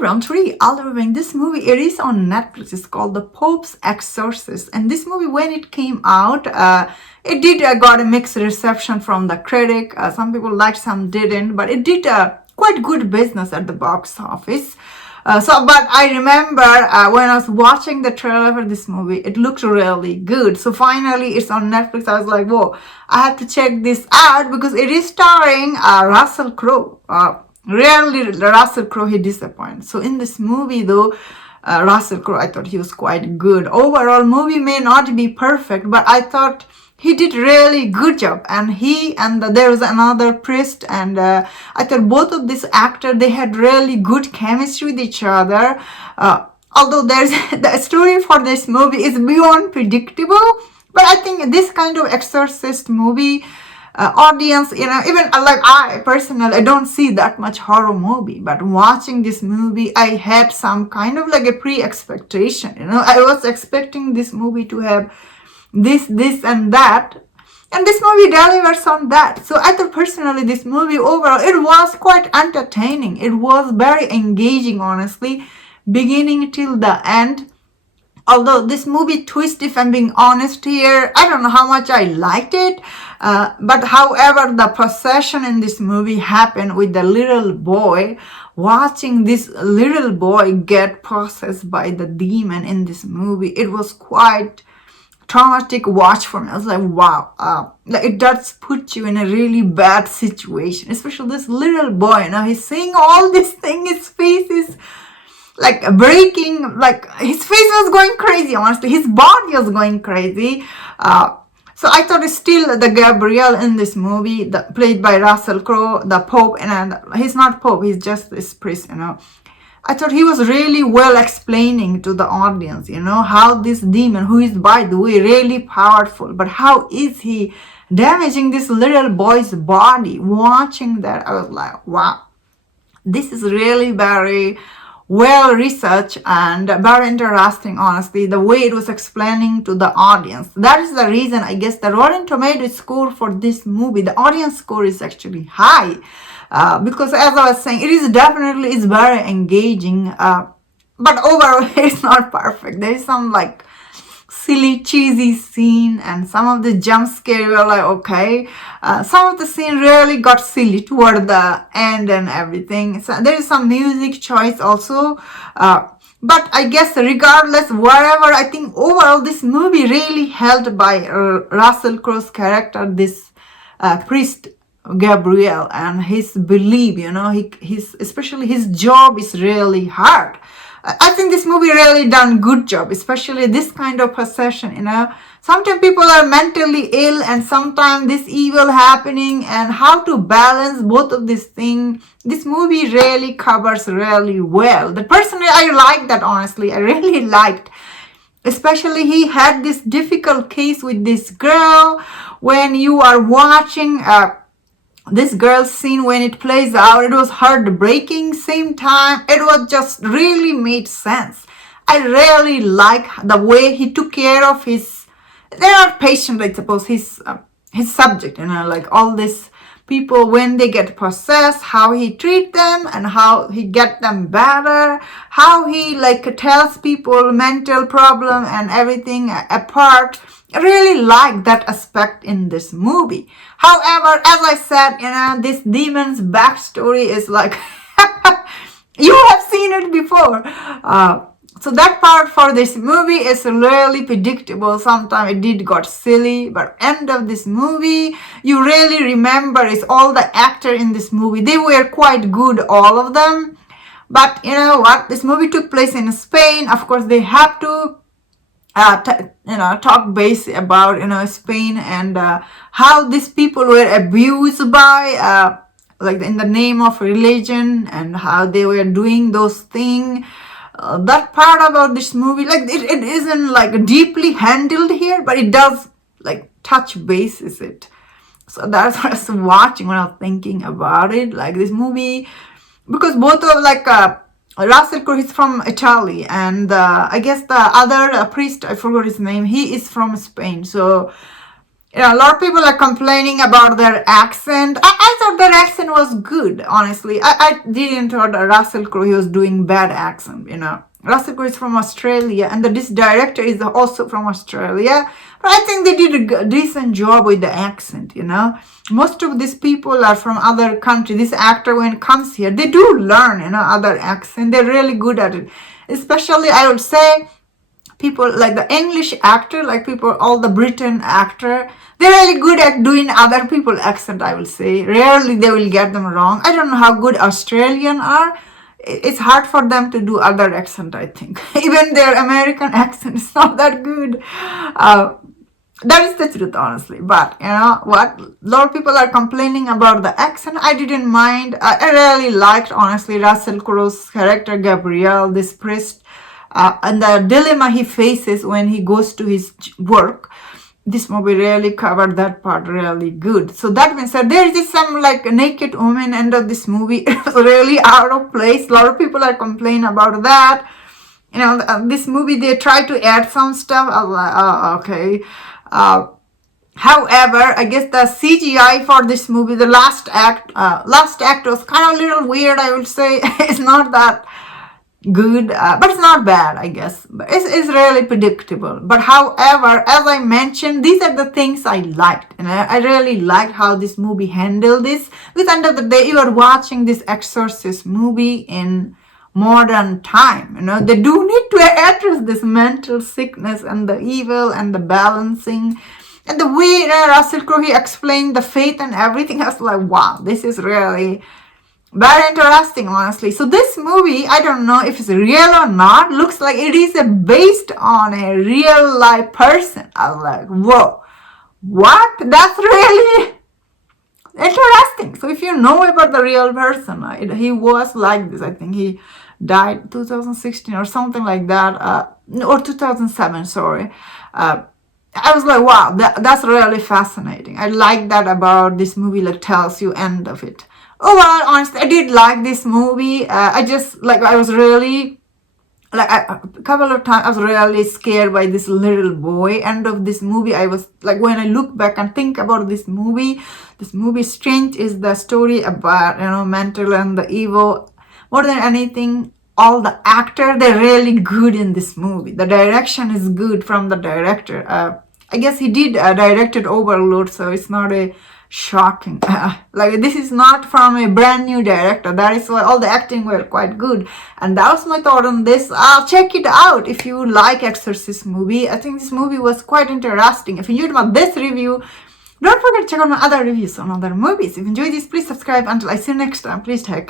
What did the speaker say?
round three, Alderwing. This movie, it is on Netflix. It's called The Pope's Exorcist. And this movie, when it came out, it did got a mixed reception from the critic. Some people liked, some didn't. But it did quite good business at the box office. But I remember when I was watching the trailer for this movie, it looked really good. So finally, it's on Netflix. I was like, whoa, I have to check this out because it is starring Russell Crowe. Rarely Russell Crowe, he disappoints. So in this movie though, Russell Crowe, I thought he was quite good. Overall, movie may not be perfect, but I thought he did really good job. And there was another priest, and I thought both of these actors, they had really good chemistry with each other. Although there's the story for this movie is beyond predictable, but I think this kind of Exorcist movie, audience, even like I personally, I don't see that much horror movie, but watching this movie, I had some kind of like a pre-expectation. I was expecting this movie to have this and that, and this movie delivers on that. So I thought personally this movie overall, it was quite entertaining. It was very engaging, honestly, beginning till the end. Although this movie twist, if I'm being honest here, I don't know how much I liked it. But however, the possession in this movie happened with the little boy. Watching this little boy get possessed by the demon in this movie, it was quite traumatic watch for me. I was like, wow, it does put you in a really bad situation, especially this little boy. He's saying all these things, his face is like breaking, like his face was going crazy, honestly, his body was going crazy. So I thought still the Gabriel in this movie, played by Russell Crowe, the Pope, and he's not Pope, he's just this priest, I thought he was really well explaining to the audience, how this demon, who is, by the way, really powerful, but how is he damaging this little boy's body? Watching that, I was like, wow, this is really very well researched and very interesting, honestly, the way it was explaining to the audience. That is the reason, I guess, the Rotten Tomatoes score for this movie, the audience score is actually high. Because as I was saying, it is definitely is very engaging, but overall it's not perfect. There is some like silly, cheesy scene, and some of the jump scare were like, okay. Some of the scene really got silly toward the end and everything. So there is some music choice also. But I guess regardless, whatever, I think overall this movie really held by Russell Crowe's character, this priest Gabriel, and his belief, especially his job is really hard. I think this movie really done good job, especially this kind of possession, Sometimes people are mentally ill and sometimes this evil happening, and how to balance both of these things. This movie really covers really well. Personally, I like that, honestly. I really liked. Especially he had this difficult case with this girl. When you are watching this girl's scene, when it plays out, it was heartbreaking. Same time, it was just really made sense. I really like the way he took care of they are patient, I suppose, his subject, like all these people when they get possessed, how he treat them and how he get them better, how he like tells people mental problem and everything apart. I really like that aspect in this movie. However, as I said, this demon's backstory is like, you have seen it before. So that part for this movie is really predictable. Sometimes it did got silly, but end of this movie, you really remember is all the actor in this movie. They were quite good, all of them. But you know what? This movie took place in Spain. Of course, they have to talk base about Spain and how these people were abused by like in the name of religion, and how they were doing those things. That part about this movie, like it isn't like deeply handled here, but it does like touch bases it. So that's what I was watching when I was thinking about it, like this movie, because both of Russell Crowe is from Italy, and I guess the other priest, I forgot his name, he is from Spain. So A lot of people are complaining about their accent. I thought their accent was good, honestly. I didn't thought that Russell Crowe, he was doing bad accent. Russell Crowe is from Australia, and this director is also from Australia. But I think they did a decent job with the accent. Most of these people are from other countries. This actor, when it comes here, they do learn, other accent. They're really good at it. Especially, I would say, people like the English actor, like people, all the Britain actor, they're really good at doing other people's accent, I will say. Rarely they will get them wrong. I don't know how good Australian are. It's hard for them to do other accent, I think. Even their American accent is not that good. That is the truth, honestly. But you know what? A lot of people are complaining about the accent. I didn't mind. I really liked, honestly, Russell Crowe's character, Gabriel, this priest, and the dilemma he faces when he goes to his work. This movie really covered that part really good. So that means that there is some like naked woman end of this movie. It was really out of place. A lot of people are complaining about that. This movie, they try to add some stuff. I was like, oh, okay. However, I guess the CGI for this movie, the last act was kind of a little weird, I would say. It's not that good, but it's not bad, I guess. But it's really predictable. But however, as I mentioned, these are the things I liked. And I really liked how this movie handled this. Because end of the day, you are watching this Exorcist movie in modern time. They do need to address this mental sickness and the evil and the balancing. And the way Russell Crowe, he explained the faith and everything, I was like, wow, this is really very interesting, honestly. So this movie, I don't know if it's real or not. Looks like it is based on a real life person. I was like, whoa, what? That's really interesting. So if you know about the real person, he was like this. I think he died 2016 or something like that, or 2007, sorry. I was like, wow, that's really fascinating. I like that about this movie, like tells you end of it. Overall, honestly, I did like this movie. I was really, a couple of times, I was really scared by this little boy. End of this movie, I was like, when I look back and think about this movie, Strange is the story about, mental and the evil. More than anything, all the actors, they're really good in this movie. The direction is good from the director. I guess he did directed Overlord, so it's not a shocking. This is not from a brand new director. That is why all the acting were quite good. And that was my thought on this. Check it out if you like Exorcist movie. I think this movie was quite interesting. If you enjoyed this review, don't forget to check out my other reviews on other movies. If you enjoyed this, please subscribe. Until I see you next time, please take care.